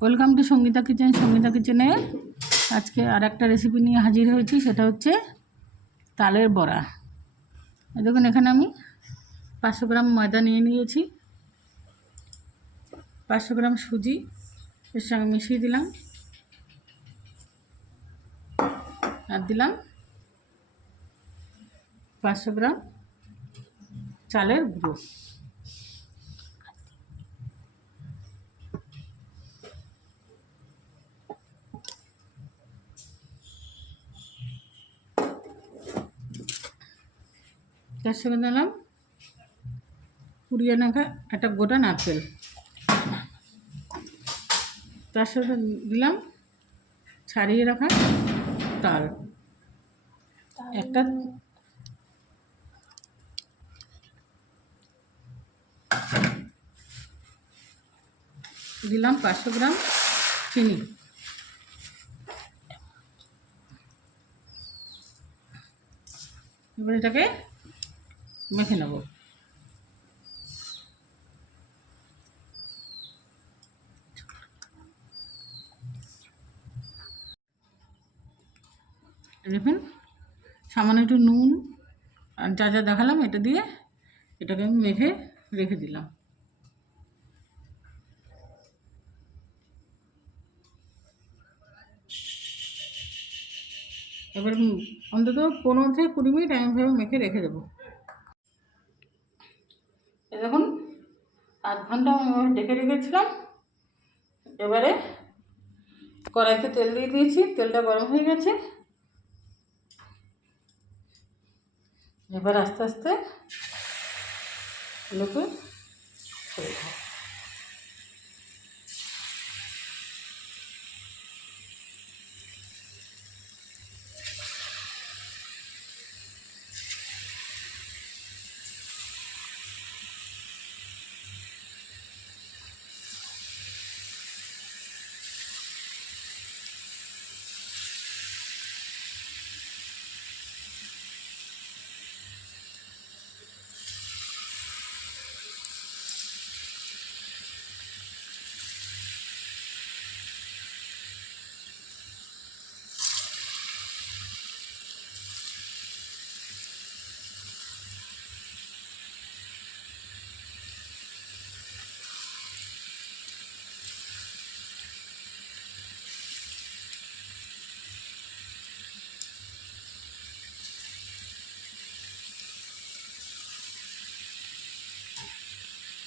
Welcome to Sangeeta kitchen, Sangeeta কিচেনে আজকে আর একটা রেসিপি নিয়ে হাজির হয়েছি, সেটা হচ্ছে তালের বড়া। দেখুন, এখানে আমি পাঁচশো গ্রাম ময়দা নিয়ে নিয়েছি, পাঁচশো গ্রাম সুজি, এর সঙ্গে মিশিয়ে দিলাম, আর দিলাম পাঁচশো গ্রাম চালের গুঁড়ো। তার সঙ্গে দিলাম কুড়িয়ে নাখা একটা গোটা নারকেল। তার সাথে দিলাম ছাড়িয়ে রাখা তাল। একটা দিলাম পাঁচশো গ্রাম চিনি। এবার এটাকে মেখে নেব। দেখুন, সামান্য একটু নুন আর যা যা দেখালাম এটা দিয়ে এটাকে আমি মেখে রেখে দিলাম। এবার অন্তত পনেরো থেকে কুড়ি মিনিট আমি মেখে রেখে দেবো। দেখুন আধ ঘণ্টা আমি ডেকে রেখেছিলাম। এবারে কড়াইতে তেল দিয়ে দিয়েছি, তেলটা গরম হয়ে গেছে। এবার আস্তে আস্তে এগুলোকে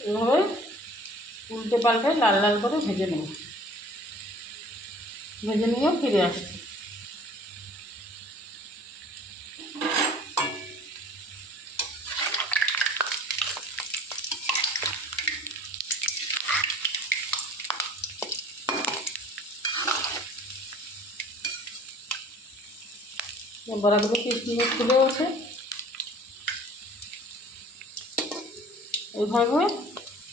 এভাবে উল্টে পাল্টে লাল লাল করে ভেজে নেব। ভেজে নিয়ে ফিরে আসছি। বড়াগুলো কি সুন্দর ফুলেও আছে এইভাবে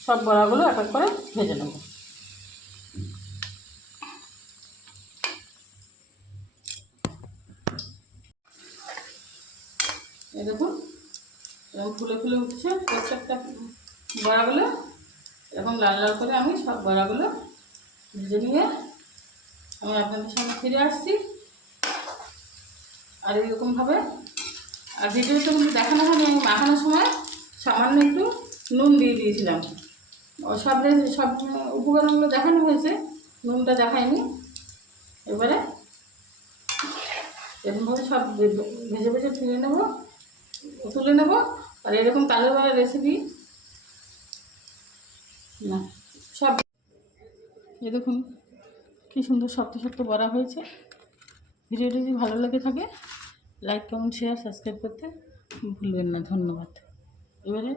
সব বড়াগুলো এক এক করে ভেজে নেব। দেখুন, এরকম ফুলে ফুলে উঠছে প্রত্যেকটা বড়াগুলো। এরকম লাল লাল করে আমি সব বড়াগুলো ভেজে নিয়ে আমি আপনাদের সামনে ফিরে আসছি। আর এরকমভাবে, আর ভিডিওতে কিন্তু দেখানো হয়নি, আমি মাখানোর সময় সামান্য একটু নুন দিয়ে দিয়েছিলাম। সব সব উপকরণগুলো দেখানো হয়েছে, নুনটা দেখায়নি এবারে এরকমভাবে সব ভেজে ভেজে তুলে নেব তুলে নেব, আর এরকম তালের বড়া রেসিপি না, সব এ দেখুন, কী সুন্দর শক্ত শক্ত বড়া হয়েছে। ভিডিওটি যদি ভালো লেগে থাকে লাইক কমেন্ট শেয়ার সাবস্ক্রাইব করতে ভুলবেন না, ধন্যবাদ। এবারে